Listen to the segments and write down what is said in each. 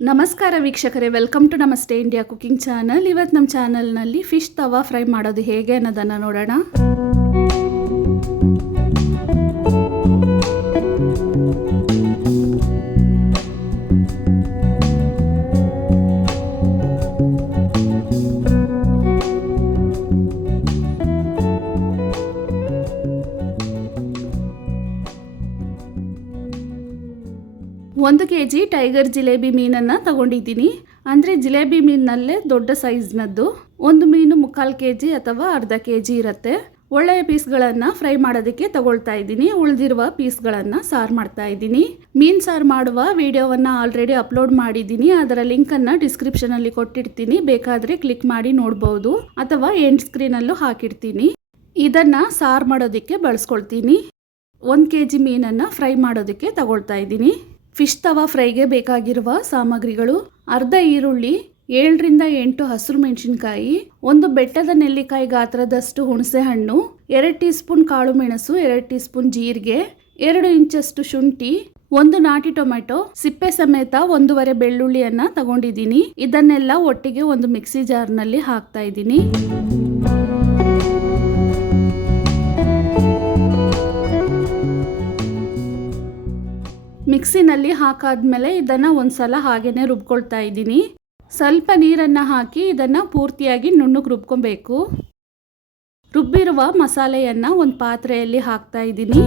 ನಮಸ್ಕಾರ ವೀಕ್ಷಕರೇ, welcome to ನಮಸ್ತೆ ಇಂಡಿಯಾ ಕುಕಿಂಗ್ ಚಾನಲ್. ಇವತ್ತು ನಮ್ಮ ಚಾನಲ್ನಲ್ಲಿ ಫಿಶ್ ತವಾ ಫ್ರೈ ಮಾಡೋದು ಹೇಗೆ ಅನ್ನೋದನ್ನು ನೋಡೋಣ. ಒಂದು ಕೆಜಿ ಟೈಗರ್ ಜಿಲೇಬಿ ಮೀನನ್ನು ತಗೊಂಡಿದ್ದೀನಿ. ಅಂದರೆ ಜಿಲೇಬಿ ಮೀನಲ್ಲೇ ದೊಡ್ಡ ಸೈಜ್ನದ್ದು. ಒಂದು ಮೀನು 3/4 ಕೆಜಿ ಅಥವಾ ಅರ್ಧ ಕೆಜಿ ಇರುತ್ತೆ. ಒಳ್ಳೆಯ ಪೀಸ್ಗಳನ್ನು ಫ್ರೈ ಮಾಡೋದಕ್ಕೆ ತಗೊಳ್ತಾ ಇದ್ದೀನಿ. ಉಳಿದಿರುವ ಪೀಸ್ಗಳನ್ನು ಸಾರು ಮಾಡ್ತಾ ಇದ್ದೀನಿ. ಮೀನು ಸಾರು ಮಾಡುವ ವಿಡಿಯೋವನ್ನು ಆಲ್ರೆಡಿ ಅಪ್ಲೋಡ್ ಮಾಡಿದ್ದೀನಿ. ಅದರ ಲಿಂಕನ್ನು ಡಿಸ್ಕ್ರಿಪ್ಷನಲ್ಲಿ ಕೊಟ್ಟಿರ್ತೀನಿ, ಬೇಕಾದರೆ ಕ್ಲಿಕ್ ಮಾಡಿ ನೋಡ್ಬೋದು, ಅಥವಾ ಎಂಡ್ ಸ್ಕ್ರೀನಲ್ಲೂ ಹಾಕಿರ್ತೀನಿ. ಇದನ್ನು ಸಾರು ಮಾಡೋದಕ್ಕೆ ಬಳಸ್ಕೊಳ್ತೀನಿ. 1 ಕೆಜಿ ಮೀನನ್ನು ಫ್ರೈ ಮಾಡೋದಕ್ಕೆ ತಗೊಳ್ತಾ ಇದ್ದೀನಿ. ಫಿಶ್ ತವಾ ಫ್ರೈಗೆ ಬೇಕಾಗಿರುವ ಸಾಮಗ್ರಿಗಳು: ಅರ್ಧ ಈರುಳ್ಳಿ, 7 ರಿಂದ 8 ಹಸಿರು ಮೆಣಸಿನಕಾಯಿ, 1 ಬೆಟ್ಟದ ನೆಲ್ಲಿಕಾಯಿ ಗಾತ್ರದಷ್ಟು ಹುಣಸೆ ಹಣ್ಣು, 2 ಟೀ ಸ್ಪೂನ್ ಕಾಳು ಮೆಣಸು, 2 ಟೀ ಸ್ಪೂನ್ ಜೀರಿಗೆ, 2 ಇಂಚಷ್ಟು ಶುಂಠಿ, 1 ನಾಟಿ ಟೊಮೆಟೊ, ಸಿಪ್ಪೆ ಸಮೇತ 1/2 ಬೆಳ್ಳುಳ್ಳಿಯನ್ನು ತಗೊಂಡಿದ್ದೀನಿ. ಇದನ್ನೆಲ್ಲ ಒಟ್ಟಿಗೆ ಒಂದು ಮಿಕ್ಸಿ ಜಾರ್ನಲ್ಲಿ ಹಾಕ್ತಾ ಇದ್ದೀನಿ. ಮಿಕ್ಸಿನಲ್ಲಿ ಹಾಕಾದ್ಮೇಲೆ ಇದನ್ನು ಒಂದ್ಸಲ ಹಾಗೇನೆ ರುಬ್ಕೊಳ್ತಾ ಇದ್ದೀನಿ. ಸ್ವಲ್ಪ ನೀರನ್ನು ಹಾಕಿ ಇದನ್ನು ಪೂರ್ತಿಯಾಗಿ ನುಣ್ಣಗೆ ರುಬ್ಕೊಬೇಕು. ರುಬ್ಬಿರುವ ಮಸಾಲೆಯನ್ನು ಒಂದು ಪಾತ್ರೆಯಲ್ಲಿ ಹಾಕ್ತಾ ಇದ್ದೀನಿ.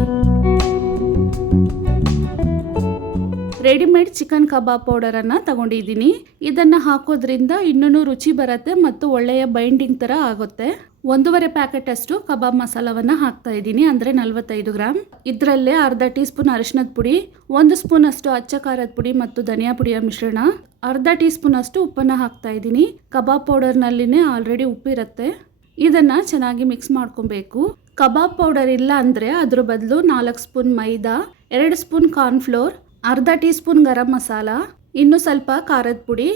ರೆಡಿಮೇಡ್ ಚಿಕನ್ ಕಬಾಬ್ ಪೌಡರನ್ನು ತಗೊಂಡಿದ್ದೀನಿ. ಇದನ್ನು ಹಾಕೋದ್ರಿಂದ ಇನ್ನೂ ರುಚಿ ಬರುತ್ತೆ ಮತ್ತು ಒಳ್ಳೆಯ ಬೈಂಡಿಂಗ್ ಥರ ಆಗುತ್ತೆ. 1/2 ಪ್ಯಾಕೆಟ್ ಅಷ್ಟು ಕಬಾಬ್ ಮಸಾಲವನ್ನು ಹಾಕ್ತಾ ಇದ್ದೀನಿ, ಅಂದರೆ 45 ಗ್ರಾಮ್. ಇದರಲ್ಲೇ ಅರ್ಧ ಟೀ ಸ್ಪೂನ್ ಅರಿಶಿನದ ಪುಡಿ, 1 ಸ್ಪೂನ್ ಅಷ್ಟು ಅಚ್ಚ ಖಾರದ ಪುಡಿ ಮತ್ತು ಧನಿಯಾ ಪುಡಿಯ ಮಿಶ್ರಣ, ಅರ್ಧ ಟೀ ಸ್ಪೂನ್ ಅಷ್ಟು ಉಪ್ಪನ್ನು ಹಾಕ್ತಾ ಇದ್ದೀನಿ. ಕಬಾಬ್ ಪೌಡರ್ನಲ್ಲಿನೇ ಆಲ್ರೆಡಿ ಉಪ್ಪಿರುತ್ತೆ. ಇದನ್ನು ಚೆನ್ನಾಗಿ ಮಿಕ್ಸ್ ಮಾಡ್ಕೊಬೇಕು. ಕಬಾಬ್ ಪೌಡರ್ ಇಲ್ಲ ಅಂದರೆ ಅದ್ರ ಬದಲು 4 ಸ್ಪೂನ್ ಮೈದಾ, 2 ಸ್ಪೂನ್ ಕಾರ್ನ್ಫ್ಲೋರ್, ಅರ್ಧ ಟೀ ಸ್ಪೂನ್ ಗರಂ ಮಸಾಲ, ಇನ್ನು ಸ್ವಲ್ಪ ಖಾರದ ಪುಡಿ,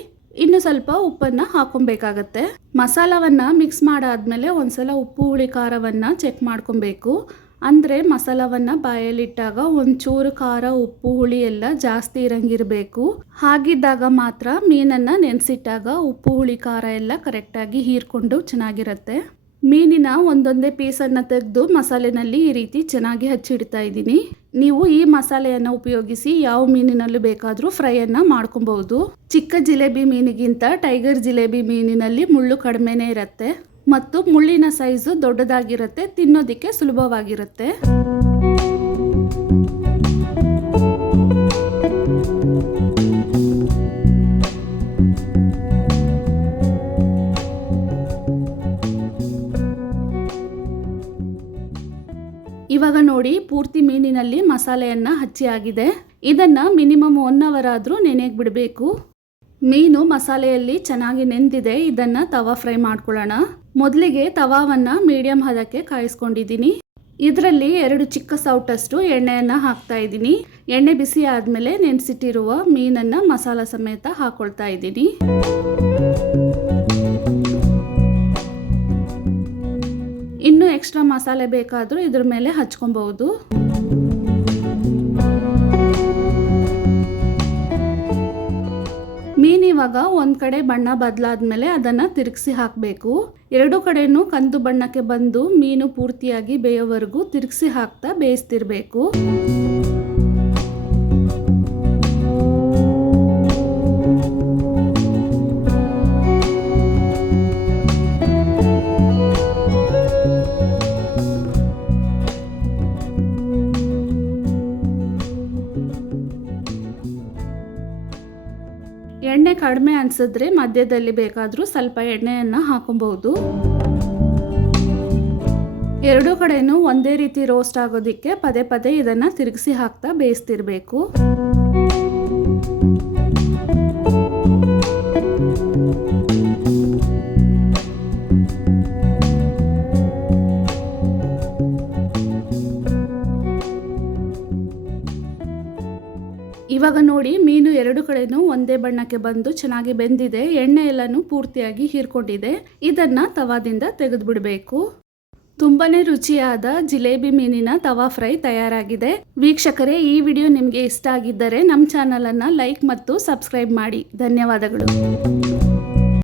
ಇನ್ನು ಸ್ವಲ್ಪ ಉಪ್ಪನ್ನು ಹಾಕೊಬೇಕಾಗತ್ತೆ. ಮಸಾಲವನ್ನು ಮಿಕ್ಸ್ ಮಾಡಾದ್ಮೇಲೆ ಒಂದ್ಸಲ ಉಪ್ಪು ಹುಳಿ ಖಾರವನ್ನು ಚೆಕ್ ಮಾಡ್ಕೊಬೇಕು. ಅಂದರೆ ಮಸಾಲವನ್ನು ಬಾಯಲ್ಲಿಟ್ಟಾಗ ಒಂಚೂರು ಖಾರ ಉಪ್ಪು ಹುಳಿ ಎಲ್ಲ ಜಾಸ್ತಿ ಇರಂಗಿರಬೇಕು. ಹಾಗಿದ್ದಾಗ ಮಾತ್ರ ಮೀನನ್ನು ನೆನೆಸಿಟ್ಟಾಗ ಉಪ್ಪು ಹುಳಿ ಖಾರ ಎಲ್ಲ ಕರೆಕ್ಟಾಗಿ ಹೀರ್ಕೊಂಡು ಚೆನ್ನಾಗಿರುತ್ತೆ. ಮೀನಿನ ಒಂದೊಂದೇ ಪೀಸನ್ನು ತೆಗೆದು ಮಸಾಲೆನಲ್ಲಿ ಈ ರೀತಿ ಚೆನ್ನಾಗಿ ಹಚ್ಚಿಡ್ತಾ ಇದ್ದೀನಿ. ನೀವು ಈ ಮಸಾಲೆಯನ್ನು ಉಪಯೋಗಿಸಿ ಯಾವ ಮೀನಿನಲ್ಲೂ ಬೇಕಾದರೂ ಫ್ರೈಯನ್ನು ಮಾಡ್ಕೊಬಹುದು. ಚಿಕ್ಕ ಜಿಲೇಬಿ ಮೀನಿಗಿಂತ ಟೈಗರ್ ಜಿಲೇಬಿ ಮೀನಿನಲ್ಲಿ ಮುಳ್ಳು ಕಡಿಮೆನೇ ಇರುತ್ತೆ ಮತ್ತು ಮುಳ್ಳಿನ ಸೈಜು ದೊಡ್ಡದಾಗಿರುತ್ತೆ, ತಿನ್ನೋದಕ್ಕೆ ಸುಲಭವಾಗಿರುತ್ತೆ. ಇವಾಗ ನೋಡಿ, ಪೂರ್ತಿ ಮೀನಿನಲ್ಲಿ ಮಸಾಲೆಯನ್ನು ಹಚ್ಚಿ ಆಗಿದೆ. ಇದನ್ನು ಮಿನಿಮಮ್ 1 ಅವರ್ ಆದರೂ ನೆನೆಗೆ ಬಿಡಬೇಕು. ಮೀನು ಮಸಾಲೆಯಲ್ಲಿ ಚೆನ್ನಾಗಿ ನೆಂದಿದೆ. ಇದನ್ನು ತವಾ ಫ್ರೈ ಮಾಡ್ಕೊಳ್ಳೋಣ. ಮೊದಲಿಗೆ ತವಾವನ್ನು ಮೀಡಿಯಂ ಹದಕ್ಕೆ ಕಾಯಿಸ್ಕೊಂಡಿದ್ದೀನಿ. ಇದರಲ್ಲಿ 2 ಚಿಕ್ಕ ಸೌಟಷ್ಟು ಎಣ್ಣೆಯನ್ನು ಹಾಕ್ತಾ ಇದ್ದೀನಿ. ಎಣ್ಣೆ ಬಿಸಿ ಆದಮೇಲೆ ನೆನೆಸಿಟ್ಟಿರುವ ಮೀನನ್ನು ಮಸಾಲ ಸಮೇತ ಹಾಕ್ಕೊಳ್ತಾ ಇದ್ದೀನಿ. ಇನ್ನೂ ಎಕ್ಸ್ಟ್ರಾ ಮಸಾಲೆ ಬೇಕಾದರೂ ಇದ್ರ ಮೇಲೆ ಹಚ್ಕೊಬಹುದು. ಮೀನು ಇವಾಗ ಒಂದು ಕಡೆ ಬಣ್ಣ ಬದಲಾದ್ಮೇಲೆ ಅದನ್ನು ತಿರುಗಿಸಿ ಹಾಕಬೇಕು. 2 ಕಡೆನೂ ಕಂದು ಬಣ್ಣಕ್ಕೆ ಬಂದು ಮೀನು ಪೂರ್ತಿಯಾಗಿ ಬೇಯೋವರೆಗೂ ತಿರುಗಿಸಿ ಹಾಕ್ತಾ ಬೇಯಿಸ್ತಿರ್ಬೇಕು. ಎಣ್ಣೆ ಕಡಿಮೆ ಅನಿಸಿದ್ರೆ ಮಧ್ಯದಲ್ಲಿ ಬೇಕಾದರೂ ಸ್ವಲ್ಪ ಎಣ್ಣೆಯನ್ನು ಹಾಕೊಬಹುದು. 2 ಕಡೆನೂ ಒಂದೇ ರೀತಿ ರೋಸ್ಟ್ ಆಗೋದಕ್ಕೆ ಪದೇ ಪದೇ ಇದನ್ನು ತಿರುಗಿಸಿ ಹಾಕ್ತಾ ಬೇಯಿಸ್ತಿರ್ಬೇಕು. ಇವಾಗ ನೋಡಿ, ಮೀನು 2 ಕಡೆನೂ ಒಂದೇ ಬಣ್ಣಕ್ಕೆ ಬಂದು ಚೆನ್ನಾಗಿ ಬೆಂದಿದೆ. ಎಣ್ಣೆ ಎಲ್ಲನೂ ಪೂರ್ತಿಯಾಗಿ ಹೀರ್ಕೊಂಡಿದೆ. ಇದನ್ನು ತವಾದಿಂದ ತೆಗೆದು ಬಿಡಬೇಕು. ತುಂಬಾನೇ ರುಚಿಯಾದ ಜಿಲೇಬಿ ಮೀನಿನ ತವಾ ಫ್ರೈ ತಯಾರಾಗಿದೆ. ವೀಕ್ಷಕರೇ, ಈ ವಿಡಿಯೋ ನಿಮಗೆ ಇಷ್ಟ ಆಗಿದ್ದರೆ ನಮ್ಮ ಚಾನಲನ್ನು ಲೈಕ್ ಮತ್ತು ಸಬ್ಸ್ಕ್ರೈಬ್ ಮಾಡಿ. ಧನ್ಯವಾದಗಳು.